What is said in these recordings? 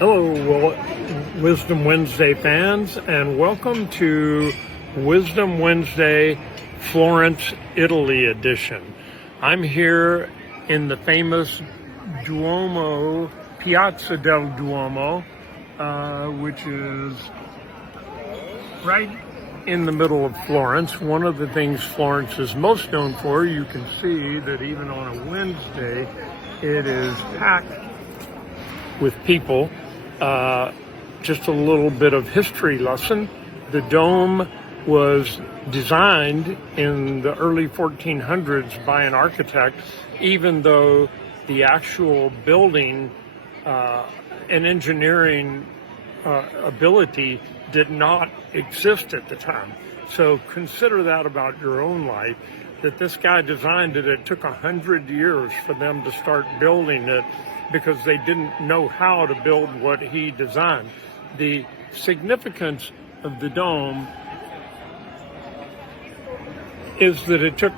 Hello, Wisdom Wednesday fans, and welcome to Wisdom Wednesday Florence, Italy edition. I'm here in the famous Duomo, Piazza del Duomo, which is right in the middle of Florence. One of the things Florence is most known for, you can see that even on a Wednesday, it is packed with people. Just a little bit of history lesson. The dome was designed in the early 1400s by an architect, even though the actual building and engineering ability did not exist at the time. So consider that about your own life, that this guy designed it. It took 100 years for them to start building it, because they didn't know how to build what he designed. The significance of the dome is that it took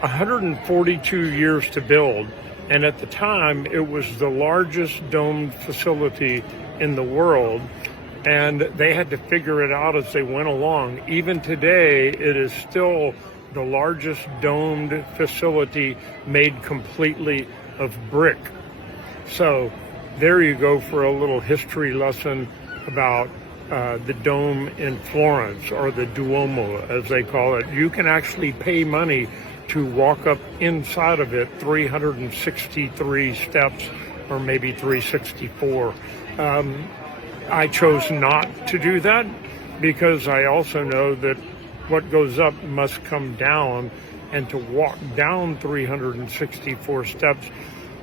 142 years to build, and at the time it was the largest domed facility in the world, and they had to figure it out as they went along. Even today, it is still the largest domed facility made completely of brick. So there you go for a little history lesson about the dome in Florence, or the Duomo as they call it. You can actually pay money to walk up inside of it, 363 steps, or maybe 364. I chose not to do that because I also know that what goes up must come down, and to walk down 364 steps,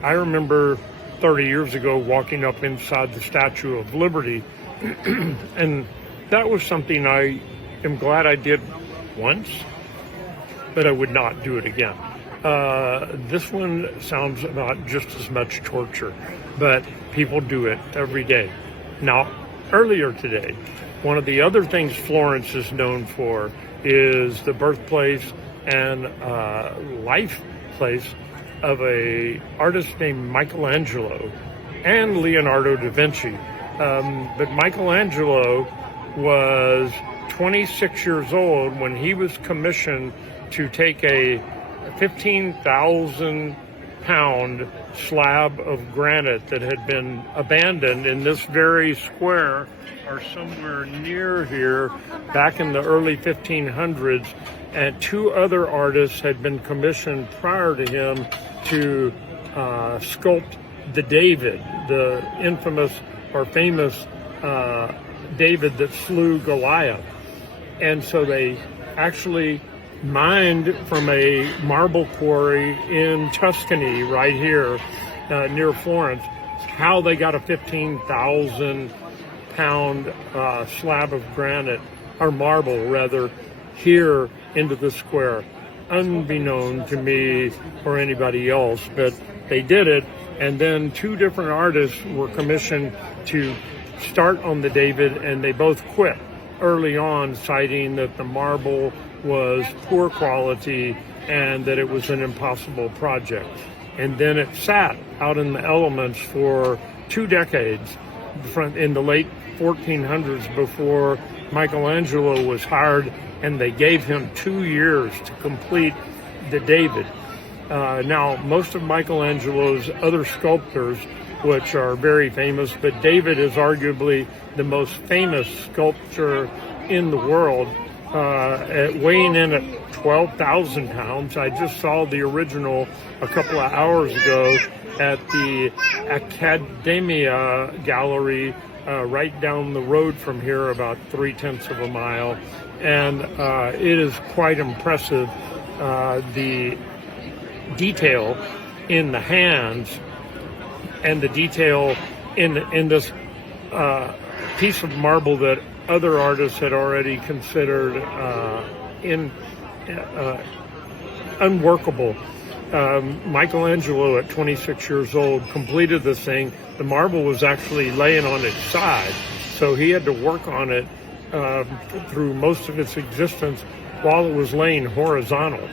I remember 30 years ago walking up inside the Statue of Liberty, and that was something I am glad I did once, but I would not do it again. This one sounds about just as much torture, but people do it every day. Now, earlier today, one of the other things Florence is known for is the birthplace and life place of a artist named Michelangelo and Leonardo da Vinci. But Michelangelo was 26 years old when he was commissioned to take a 15,000 pound slab of granite that had been abandoned in this very square or somewhere near here back in the early 1500s, and two other artists had been commissioned prior to him to sculpt the David, the infamous or famous David that slew Goliath. And so they actually mined from a marble quarry in Tuscany right here near Florence how they got a 15,000 pound slab of granite, or marble rather, here into the square, unbeknown to me or anybody else, but they did it. And then two different artists were commissioned to start on the David, and they both quit early on, citing that the marble was poor quality and that it was an impossible project. And then it sat out in the elements for 2 decades in the late 1400s before Michelangelo was hired, and they gave him 2 years to complete the David. Now, most of Michelangelo's other sculptors, which are very famous, but David is arguably the most famous sculpture in the world, weighing in at 12,000 pounds. I just saw the original a couple of hours ago at the Accademia Gallery right down the road from here, about 3/10 of a mile. And it is quite impressive, the detail in the hands and the detail in this piece of marble that other artists had already considered unworkable. Michelangelo, at 26 years old, completed this thing. The marble was actually laying on its side, so he had to work on it through most of its existence while it was laying horizontal.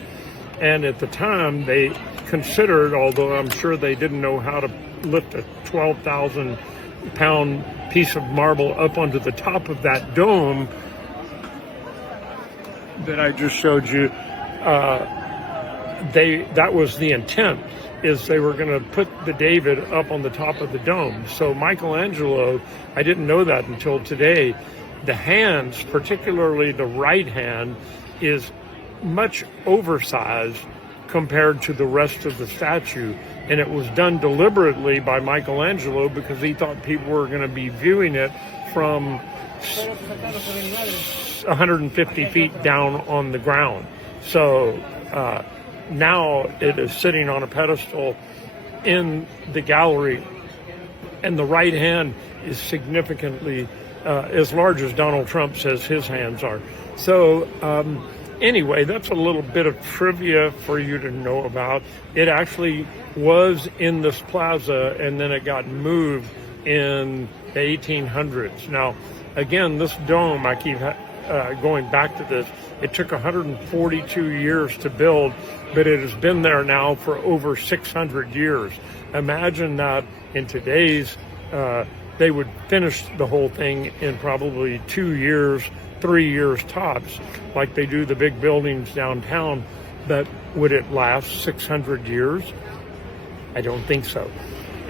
And at the time, they considered, although I'm sure they didn't know how to lift a 12,000 pound piece of marble up onto the top of that dome that I just showed you. That was the intent, is they were going to put the David up on the top of the dome. So Michelangelo, I didn't know that until today, the hands, particularly the right hand, is much oversized compared to the rest of the statue. And it was done deliberately by Michelangelo because he thought people were going to be viewing it from 150 feet down on the ground. So now it is sitting on a pedestal in the gallery, and the right hand is significantly as large as Donald Trump says his hands are. So anyway, that's a little bit of trivia for you to know about. It actually was in this plaza, and then it got moved in the 1800s. Now, again, this dome, I keep going back to this, it took 142 years to build, but it has been there now for over 600 years. Imagine that in today's, they would finish the whole thing in probably 2 years, 3 years tops, like they do the big buildings downtown. But would it last 600 years? I don't think so.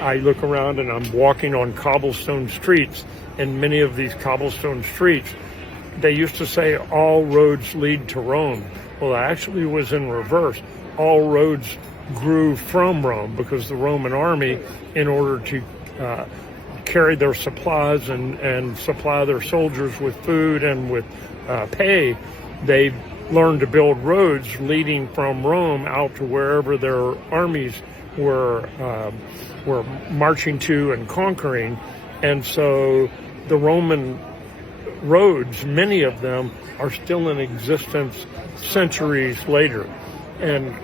I look around and I'm walking on cobblestone streets, and many of these cobblestone streets, they used to say all roads lead to Rome. Well, it actually was in reverse. All roads grew from Rome because the Roman army, in order to carry their supplies and supply their soldiers with food and with pay, they learned to build roads leading from Rome out to wherever their armies were marching to and conquering. And so the Roman roads, many of them, are still in existence centuries later. And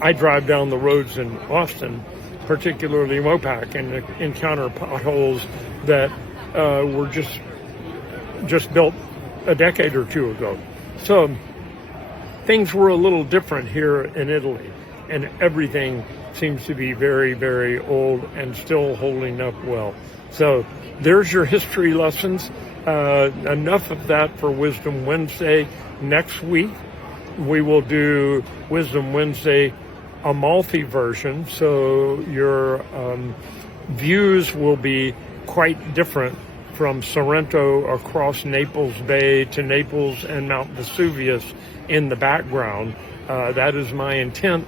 I drive down the roads in Austin, particularly Mopac, and encounter potholes that were just built a decade or two ago. So things were a little different here in Italy, and everything seems to be very, very old and still holding up well. So there's your history lessons. Enough of that for Wisdom Wednesday. Next week, we will do Wisdom Wednesday Amalfi version, so your views will be quite different from Sorrento across Naples Bay to Naples and Mount Vesuvius in the background. That is my intent.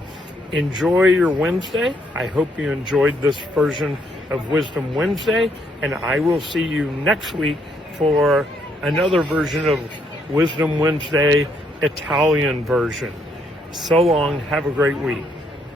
Enjoy your Wednesday. I hope you enjoyed this version of Wisdom Wednesday, and I will see you next week for another version of Wisdom Wednesday Italian version. So long. Have a great week.